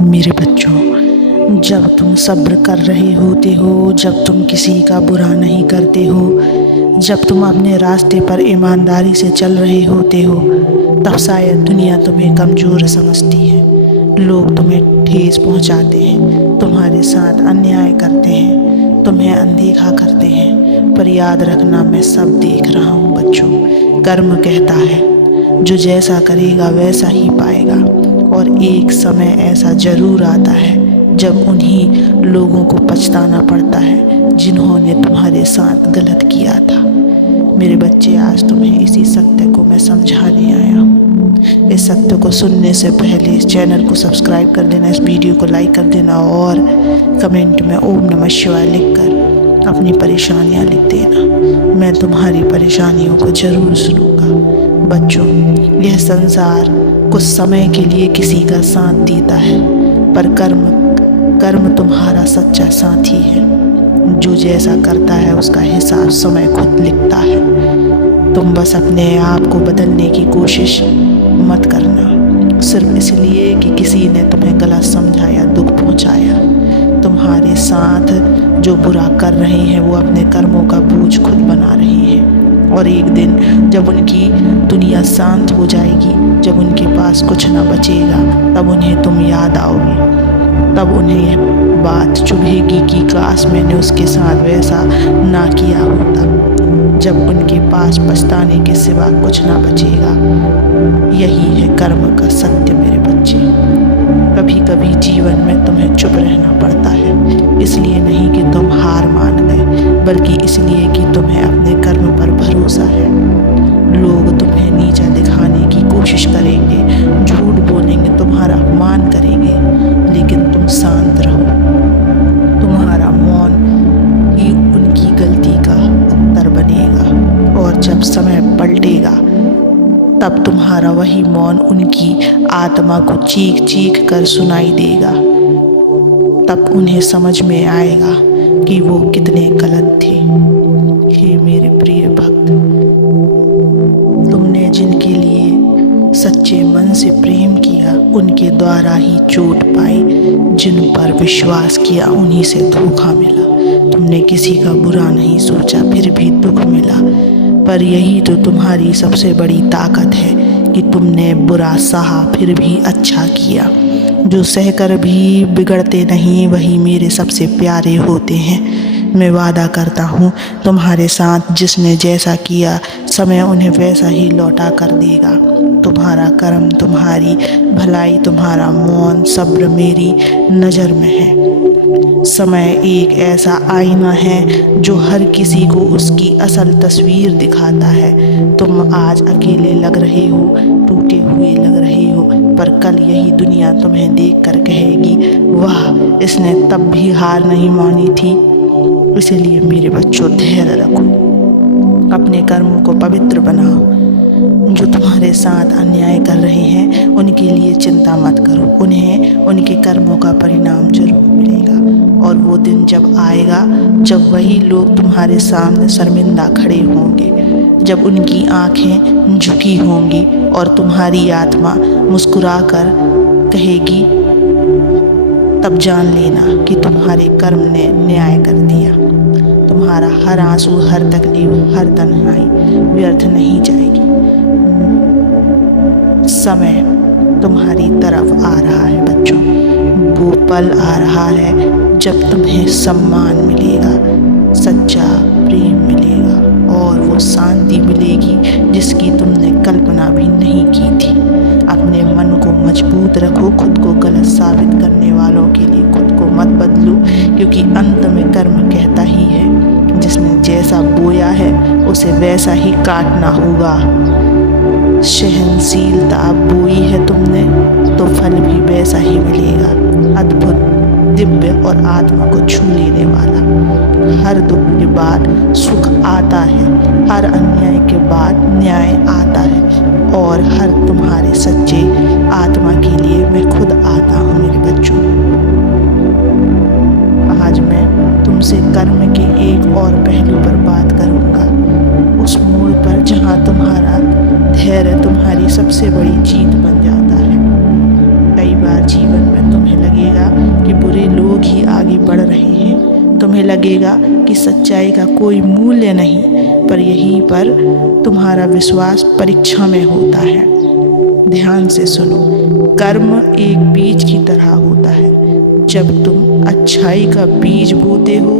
मेरे बच्चों, जब तुम सब्र कर रहे होते हो, जब तुम किसी का बुरा नहीं करते हो, जब तुम अपने रास्ते पर ईमानदारी से चल रहे होते हो, तब शायद दुनिया तुम्हें कमज़ोर समझती है। लोग तुम्हें ठेस पहुंचाते हैं, तुम्हारे साथ अन्याय करते हैं, तुम्हें अनदेखा करते हैं, पर याद रखना मैं सब देख रहा हूँ बच्चों। कर्म कहता है जो जैसा करेगा वैसा ही पाएगा, और एक समय ऐसा ज़रूर आता है जब उन्हीं लोगों को पछताना पड़ता है जिन्होंने तुम्हारे साथ गलत किया था। मेरे बच्चे, आज तुम्हें इसी सत्य को मैं समझाने आया हूँ। इस सत्य को सुनने से पहले इस चैनल को सब्सक्राइब कर देना, इस वीडियो को लाइक कर देना और कमेंट में ओम नमः शिवाय लिखकर अपनी परेशानियाँ लिख देना। मैं तुम्हारी परेशानियों को ज़रूर सुनूंगा। बच्चों, यह संसार कुछ समय के लिए किसी का साथ देता है, पर कर्म तुम्हारा सच्चा साथी है। जो जैसा करता है उसका हिसाब समय खुद लिखता है। तुम बस अपने आप को बदलने की कोशिश मत करना, सिर्फ इसलिए कि किसी ने तुम्हें गलत समझा या दुख पहुंचाया। तुम्हारे साथ जो बुरा कर रहे हैं वो अपने कर्मों का बोझ खुद बना रहे हैं, और एक दिन जब उनकी दुनिया शांत हो जाएगी, जब उनके पास कुछ न बचेगा, तब उन्हें तुम याद आओगे। तब उन्हें यह बात चुभेगी कि काश मैंने उसके साथ वैसा ना किया होता। जब उनके पास पछताने के सिवा कुछ ना बचेगा। यही है कर्म का सत्य मेरे बच्चे। कभी कभी जीवन में तुम्हें चुप रहना पड़ता है, इसलिए नहीं कि तुम हार मान गए, बल्कि इसलिए कि तुम्हें अपने कर्म पर भरोसा है। लोग तुम्हें नीचा दिखाने की कोशिश करेंगे, झूठ बोलेंगे, तुम्हारा अपमान करेंगे, लेकिन तुम शांत रहो। तुम्हारा मौन ही उनकी गलती का उत्तर बनेगा, और जब समय पलटेगा तब तुम्हारा वही मौन उनकी आत्मा को चीख चीख कर सुनाई देगा। तब उन्हें समझ में आएगा कि वो कितने गलत थे। हे मेरे प्रिय भक्त, तुमने जिनके लिए सच्चे मन से प्रेम किया उनके द्वारा ही चोट पाई, जिन पर विश्वास किया उन्हीं से धोखा मिला। तुमने किसी का बुरा नहीं सोचा, फिर भी दुख मिला, पर यही तो तुम्हारी सबसे बड़ी ताकत है कि तुमने बुरा सहा फिर भी अच्छा किया। जो सहकर भी बिगड़ते नहीं वही मेरे सबसे प्यारे होते हैं। मैं वादा करता हूँ तुम्हारे साथ जिसने जैसा किया समय उन्हें वैसा ही लौटा कर देगा। तुम्हारा कर्म, तुम्हारी भलाई, तुम्हारा मौन, सब्र मेरी नज़र में है। समय एक ऐसा आईना है जो हर किसी को उसकी असल तस्वीर दिखाता है। तुम आज अकेले लग रहे हो, टूटे हुए लग रहे हो, पर कल यही दुनिया तुम्हें देखकर कहेगी, वाह, इसने तब भी हार नहीं मानी थी। इसलिए मेरे बच्चों, धैर्य रखो, अपने कर्मों को पवित्र बनाओ। जो तुम्हारे साथ अन्याय कर रहे हैं उनके लिए चिंता मत करो, उन्हें उनके कर्मों का परिणाम जरूर मिलेगा। और वो दिन जब आएगा जब वही लोग तुम्हारे सामने शर्मिंदा खड़े होंगे, जब उनकी आंखें झुकी होंगी और तुम्हारी आत्मा मुस्कुराकर कहेगी, तब जान लेना कि तुम्हारे कर्म ने न्याय कर दिया। तुम्हारा हर आंसू, हर तकलीफ, हर तन्हाई व्यर्थ नहीं जाएगी। समय तुम्हारी तरफ आ रहा है बच्चों। वो पल आ रहा है जब तुम्हें सम्मान मिलेगा, सच्चा प्रेम मिलेगा, और वो शांति मिलेगी जिसकी तुमने कल्पना भी नहीं की थी। अपने मन को मजबूत रखो, खुद को गलत साबित करने वालों के लिए खुद को मत बदलो, क्योंकि अंत में कर्म कहता ही है, जिसने जैसा बोया है उसे वैसा ही काटना होगा। सहनशीलता बोई है तुमने तो फल भी वैसा ही मिलेगा, अद्भुत, दिव्य और आत्मा को छू लेने वाला। हर दुख के बाद सुख आता है, हर अन्याय के बाद न्याय आता है, और हर तुम्हारे सच्चे आत्मा के लिए मैं खुद आता हूँ मेरे बच्चों। आज मैं तुमसे कर्म के एक और पहलू पर बात करूँगा, उस मोड़ पर जहाँ तुम्हारा धैर्य तुम्हारी सबसे बड़ी जीत बन जाता है। कई बार जीवन में तुम्हें लगेगा कि बुरे लोग ही आगे बढ़ रहे हैं, तुम्हें लगेगा कि सच्चाई का कोई मूल्य नहीं, पर यहीं पर तुम्हारा विश्वास परीक्षा में होता है। ध्यान से सुनो, कर्म एक बीज की तरह होता है। जब तुम अच्छाई का बीज बोते हो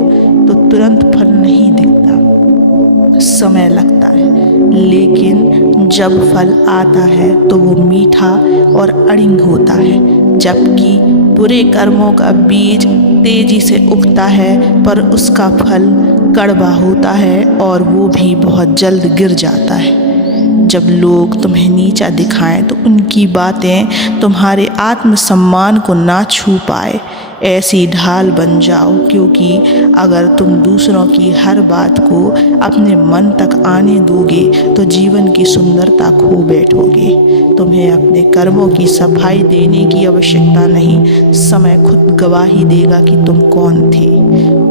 तो तुरंत फल नहीं दिखता, समय लगता है, लेकिन जब फल आता है तो वो मीठा और अड़िंग होता है। जबकि बुरे कर्मों का बीज तेजी से उगता है, पर उसका फल कड़वा होता है और वो भी बहुत जल्द गिर जाता है। जब लोग तुम्हें नीचा दिखाएं तो उनकी बातें तुम्हारे आत्मसम्मान को ना छू पाए, ऐसी ढाल बन जाओ, क्योंकि अगर तुम दूसरों की हर बात को अपने मन तक आने दोगे तो जीवन की सुंदरता खो बैठोगे। तुम्हें अपने कर्मों की सफाई देने की आवश्यकता नहीं, समय खुद गवाही देगा कि तुम कौन थे।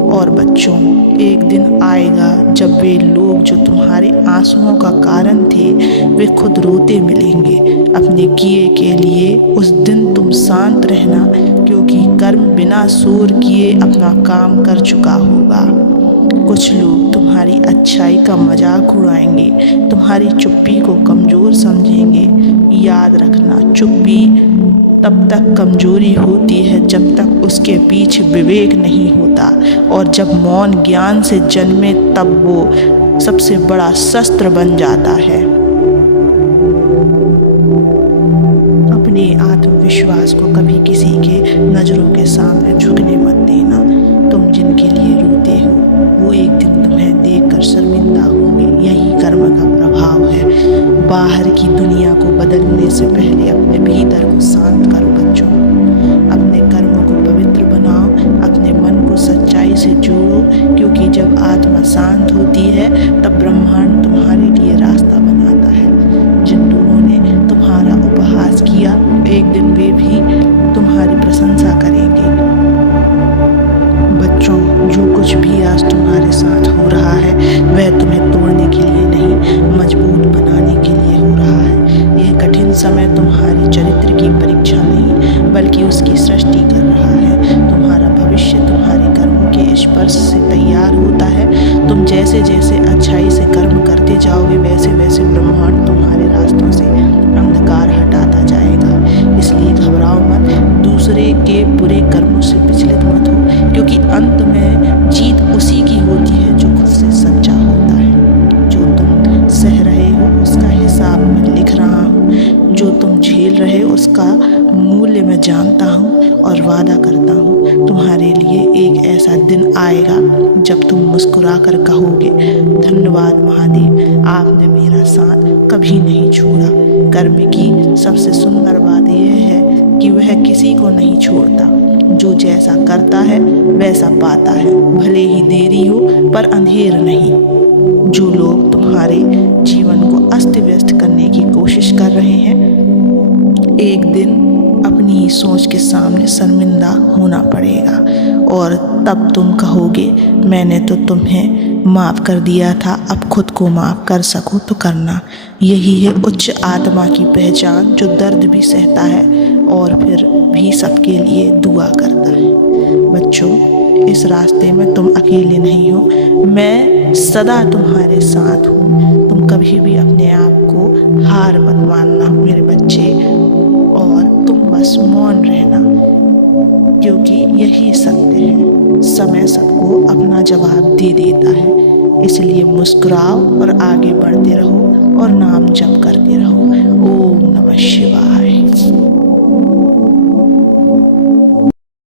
और बच्चों, एक दिन आएगा जब वे लोग जो तुम्हारे आंसुओं का कारण थे वे खुद रोते मिलेंगे अपने किए के लिए। उस दिन तुम शांत रहना, क्योंकि कर्म बिना शोर किए अपना काम कर चुका होगा। कुछ लोग तुम्हारी अच्छाई का मजाक उड़ाएंगे, तुम्हारी चुप्पी को कमज़ोर समझेंगे। याद रखना, चुप्पी तब तक कमज़ोरी होती है जब तक उसके पीछे विवेक नहीं होता, और जब मौन ज्ञान से जन्मे तब वो सबसे बड़ा शस्त्र बन जाता है। अपने आत्मविश्वास को कभी किसी के नज़रों के सामने झुकने मत देना। तुम जिनके लिए रोते हो वो एक दिन तुम्हें देखकर शर्मिंदा होंगे। यही कर्म का प्रभाव है। बाहर की दुनिया को बदलने से पहले अपने भीतर को शांत करो बच्चों। अपने कर्मों को पवित्र बनाओ, अपने मन को सच्चाई से जोड़ो, क्योंकि जब आत्मा शांत होती है तब ब्रह्मांड तुम्हारे लिए रास्ता बनाता है। जिन लोगों ने तुम्हारा उपहास किया, एक दिन वे भी तुम्हारी प्रशंसा करेंगे। बच्चों, जो कुछ भी आज तुम्हारे साथ हो रहा है वह तुम्हें तोड़ने के लिए नहीं, मजबूत बनाने के लिए हो रहा है। यह कठिन समय तुम्हारी चरित्र की परीक्षा नहीं, बल्कि उसकी सृष्टि कर रहा है। तुम्हारा भविष्य तुम्हारे कर्मों के स्पर्श से तैयार होता है। तुम जैसे जैसे अच्छाई से कर्म करते जाओगे, वैसे वैसे ब्रह्मांड तुम्हारे रास्तों से अंधकार हटाता जाएगा। इसलिए घबराओ मत, दूसरे के बुरे कर्मों से विचलित मत हो, क्योंकि अंत में जीत उसी की होती है जो खुद से सच्चा होता है। जो तुम सह रहे हो उसका हिसाब मैं लिख रहा हूँ, जो तुम झेल रहे हो उसका मूल्य मैं जानता हूँ, और वादा करता हूँ तुम्हारे लिए एक ऐसा दिन आएगा जब तुम मुस्कुरा कर कहोगे, धन्यवाद महादेव, आपने मेरा साथ कभी नहीं छोड़ा। कर्म की सबसे सुंदर बात यह है कि वह किसी को नहीं छोड़ता। जो जैसा करता है वैसा पाता है, भले ही देरी हो पर अंधेर नहीं। जो लोग तुम्हारे जीवन को अस्त व्यस्त करने की कोशिश कर रहे हैं, एक दिन अपनी ही सोच के सामने शर्मिंदा होना पड़ेगा, और तब तुम कहोगे, मैंने तो तुम्हें माफ़ कर दिया था, अब खुद को माफ़ कर सको तो करना। यही है उच्च आत्मा की पहचान, जो दर्द भी सहता है और फिर भी सबके लिए दुआ करता है। बच्चों, इस रास्ते में तुम अकेले नहीं हो, मैं सदा तुम्हारे साथ हूँ। तुम कभी भी अपने आप को हार मत मानना मेरे बच्चे, और तुम बस मौन रहना, क्योंकि यही सत्य है। समय सबको अपना जवाब दे देता है। इसलिए मुस्कुराओ और आगे बढ़ते रहो और नाम जप करते रहो। ओम नमः शिवाय।